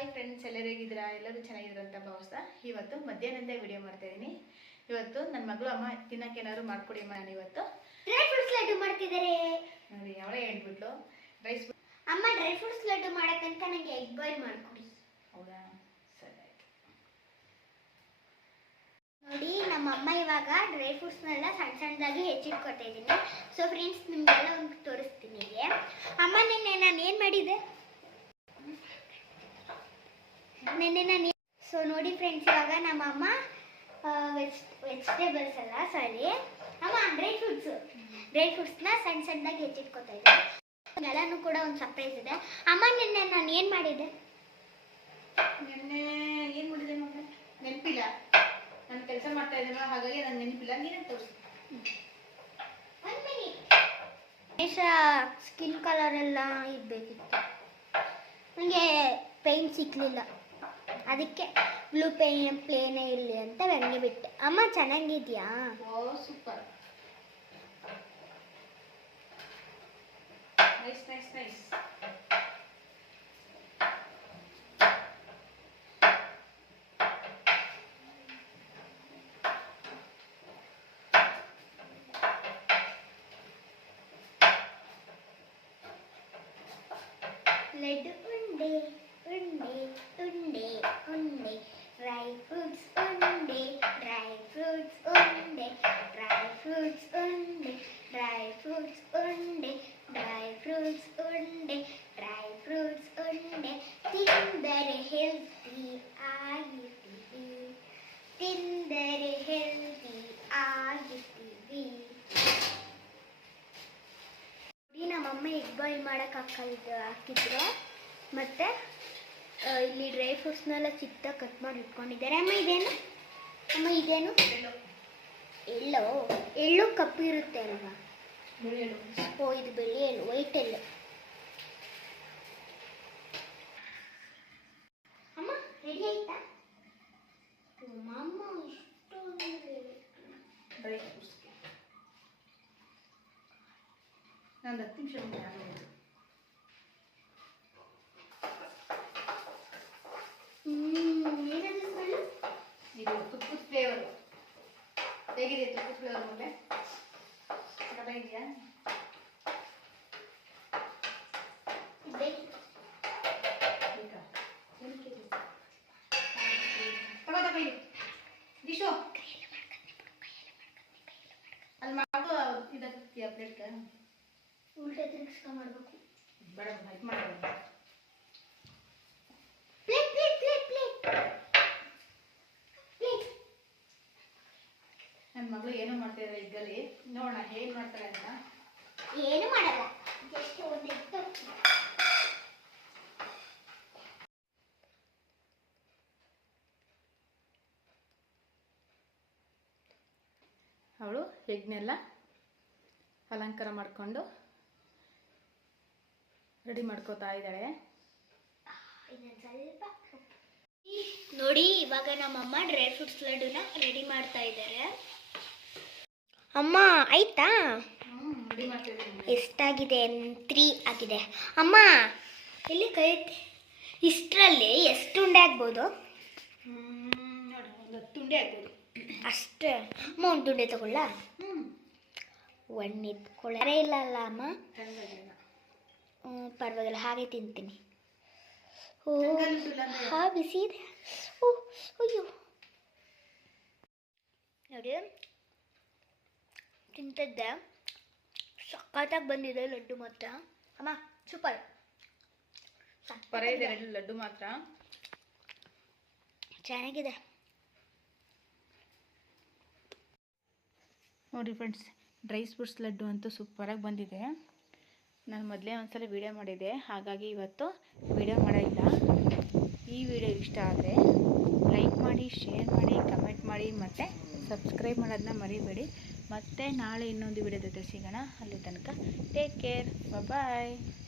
Hi friends ಎಲ್ಲರೂ ಹೇಗಿದ್ದೀರಾ? ಎಲ್ಲರೂ ಚೆನ್ನಾಗಿದ್ದೀರಾ ಅಂತ ಭಾವಿಸ್ತಾ ಇವತ್ತು ಮಧ್ಯಾಹ್ನದೇ ವಿಡಿಯೋ ಮಾಡ್ತಾ ಇದ್ದೀನಿ. ಇವತ್ತು ನನ್ನ ಮಗಳು ಅಮ್ಮ ತಿನ್ನಕ್ಕೆ ಏನಾದ್ರು ಮಾಡ್ಕೊಡಿ ಅಮ್ಮ ನಾನು ಇವತ್ತು. ಡ್ರೈ ಫ್ರೂಟ್ಸ್ ಲಡ್ಡು ಮಾಡ್ತಿದ್ದಾರೆ. ನೋಡಿ ಅವಳೇ ಹೇಳ್ಬಿಟ್ಲು? ರೈಸ್ ಅಮ್ಮ ಡ್ರೈ ಫ್ರೂಟ್ಸ್ ಲಡ್ಡು ಮಾಡಕ್ಕಂತ ನನಗೆ ಎಗ್ ಬಾಯ್ಲ್ ಮಾಡ್ಕೊಡಿ. ಹೌದಾ? ಸರಿ ಆಯ್ತು. ನೋಡಿ ನಮ್ಮ ಅಮ್ಮ ಇವಾಗ ಡ್ರೈ ಫ್ರೂಟ್ಸ್ನೆಲ್ಲ ಸಣ್ಣ ಸಣ್ಣದಾಗಿ ಹೆಚ್ಚಿಟ್ಕೊತಾ ಇದ್ದೀನಿ. ಸೊ ಫ್ರೆಂಡ್ಸ್ ನಿಮಗೆಲ್ಲ ಒಂದು ತೋರಿಸ್ತೀನಿ ಅಮ್ಮ ನಿನ್ನೆ ನಾನು ಏನು ಮಾಡಿದೆ ನಿನ್ನೆ ನಾನು ಸೊ ನೋಡಿ ಫ್ರೆಂಡ್ಸ್ ಇವಾಗ ನಮ್ಮ ಅಮ್ಮ ವೆಜ್ ವೆಜಿಟೇಬಲ್ಸ್ ಅಲ್ಲ ಸಾರಿ ಅಮ್ಮ ಡ್ರೈ ಫ್ರೂಟ್ಸು ಡ್ರೈ ಫ್ರೂಟ್ಸ್ನ ಸಣ್ಣ ಸಣ್ಣದಾಗಿ ಹೆಚ್ಚಿಟ್ಕೊತಾ ಇದ್ದೆ. ಎಲ್ಲನೂ ಕೂಡ ಒಂದು ಸರ್ಪ್ರೈಸ್ ಇದೆ. ಅಮ್ಮ ನಿನ್ನೆ ನಾನು ಏನು ಮಾಡಿದೆ ನಿನ್ನೆ ಏನು ಮಾಡಿದೆ ಮಗ ನೆನಪಿಲ್ಲ. ನಾನು ಕೆಲಸ ಮಾಡ್ತಾ ಇದ್ದೀನೋ ಹಾಗಾಗಿ ನಾನು ನೆನಪಿಲ್ಲ. ನೀನೇ ತೋರಿಸಿ. ಒಂದು ಮಿನಿಟ್ ಸ್ಕಿನ್ ಕಲರ್ ಎಲ್ಲ ಇರಬೇಕಿತ್ತು. ನನಗೆ ಪೇಂಟ್ ಸಿಕ್ಕಲಿಲ್ಲ ಅದಕ್ಕೆ ಬ್ಲೂ ಪೇನ್ ಪ್ಲೇನೇ ಇರಲಿ ಅಂತ ಬೆಣ್ಣೆ ಬಿಟ್ಟೆ ಅಮ್ಮ ಚೆನ್ನಾಗಿದ್ಯಾ oh super nice nice nice laddu ನಮ್ಮಮ್ಮ ಎಗ್ ಬಾಯ್ಲ್ ಮಾಡೋಕೆ ಹಾಕಿದ್ದು ಹಾಕಿದ್ರು ಮತ್ತು ಇಲ್ಲಿ ಡ್ರೈ ಫ್ರೂಟ್ಸ್ನೆಲ್ಲ ಚಿಕ್ಕ ಕಟ್ ಮಾಡಿ ಇಟ್ಕೊಂಡಿದ್ದಾರೆ. ಅಮ್ಮ ಇದೇನು? ಅಮ್ಮ ಇದೇನು? ಎಳ್ಳು. ಎಳ್ಳು? ಕಪ್ಪು ಇರುತ್ತೆ ಅಲ್ವ? ಓ ಇದು ಬೆಳ್ಳಿ ಎಳ್ಳು ವೈಟ್ ಎಳ್ಳು. ಅಮ್ಮ ರೆಡಿ ಆಯ್ತಾ? ಇಷ್ಟೊಂದು ಡ್ರೈ ಫ್ರೂಟ್ಸ್ಗೆ ನಾನು ಹತ್ತು ನಿಮಿಷ ಆಗೋದು ಇದು ತುಪ್ಪದ ಫ್ಲೇವರು ಹೇಗಿದೆ ತುಪ್ಪದ ಫ್ಲೇವರ್ ಮುಂದೆ ಇದೆಯಾ? ತಿರ್ಗಿಸ್ಕೊಂಡ್ ಮಾಡ್ಬೇಕು ಬೇಡ ಇದು ಮಾಡ್ಬೇಕು plate plate plate plate plate ನನ್ನ ಮಗಳು ಏನೋ ಮಾಡ್ತಾ ಇದ್ದಾರೆ ಇದ್ದಲ್ಲಿ ನೋಡೋಣ ಹೇಗೆ ಮಾಡ್ತಾರೆ ಅಂತ. ಏನು ಮಾಡಲ್ಲ. ಜಸ್ಟ್ ಅವಳು ಹೆಗ್ನೆಲ್ಲ ಅಲಂಕಾರ ಮಾಡಿಕೊಂಡು ರೆಡಿ ಮಾಡ್ಕೋತಾ ಇದ್ದಾಳೆ. ಸ್ವಲ್ಪ. ನೋಡಿ ಇವಾಗ ನಮ್ಮಮ್ಮ ಡ್ರೈ ಫ್ರೂಟ್ಸ್ ಲಡ್ಡುನ ರೆಡಿ ಮಾಡ್ತಾ ಇದ್ದಾರೆ. ಅಮ್ಮ ಆಯ್ತಾ? ರೆಡಿ ಎಷ್ಟಾಗಿದೆ? ತ್ರೀ ಆಗಿದೆ. ಅಮ್ಮ ಎಲ್ಲಿ ಕೈ ಇಷ್ಟರಲ್ಲಿ ಎಷ್ಟು ಉಂಡೆ ಆಗ್ಬೋದು? ನೋಡಿ ಒಂದು ಹತ್ತು ಉಂಡೆ ಆಗ್ಬೋದು. ಅಷ್ಟೇ. ಅಮ್ಮ ಒಂದು ಉಂಡೆ ತಗೊಳ್ಳ? ಒಂದು ಇಟ್ಕೊಳ್ಳರೇ ಇಲ್ಲ ಅಲ್ಲ ಅಮ್ಮ? ಪರವಾಗಿಲ್ಲ ಹಾಗೆ ತಿಂತೀನಿ. ಓ ಹಾ ಬಿಸಿ ಇದೆ. ಓ ಅಯ್ಯೋ. ನೋಡಿ ತಿಂತದ್ದೆ. ಸಕ್ಕತ್ತಾಗಿ ಬಂದಿದೆ ಲಡ್ಡು ಮಾತ್ರ. ಅಮ್ಮ ಸೂಪರ್. ಸೂಪರ್ ಇದೆ ಲಡ್ಡು ಮಾತ್ರ. ಚೆನ್ನಾಗಿದೆ. ನೋಡಿ ಫ್ರೆಂಡ್ಸ್ ಡ್ರೈ ಫ್ರೂಟ್ಸ್ ಲಡ್ಡು ಅಂತೂ ಸೂಪರಾಗಿ ಬಂದಿದೆ. ನಾನು ಮೊದಲೇ ಒಂದ್ಸಲ ವೀಡಿಯೋ ಮಾಡಿದ್ದೆ, ಹಾಗಾಗಿ ಇವತ್ತು ವೀಡಿಯೋ ಮಾಡೋಲ್ಲ ಈ ವಿಡಿಯೋ ಇಷ್ಟ ಆದರೆ ಲೈಕ್ ಮಾಡಿ, ಶೇರ್ ಮಾಡಿ, ಕಮೆಂಟ್ ಮಾಡಿ, ಮತ್ತು ಸಬ್ಸ್ಕ್ರೈಬ್ ಮಾಡೋದನ್ನ ಮರಿಬೇಡಿ. ಮತ್ತೆ ನಾಳೆ ಇನ್ನೊಂದು ವಿಡಿಯೋ ಜೊತೆ ಸಿಗೋಣ. ಅಲ್ಲಿ ತನಕ ಟೇಕ್ ಕೇರ್ ಬಾಯ್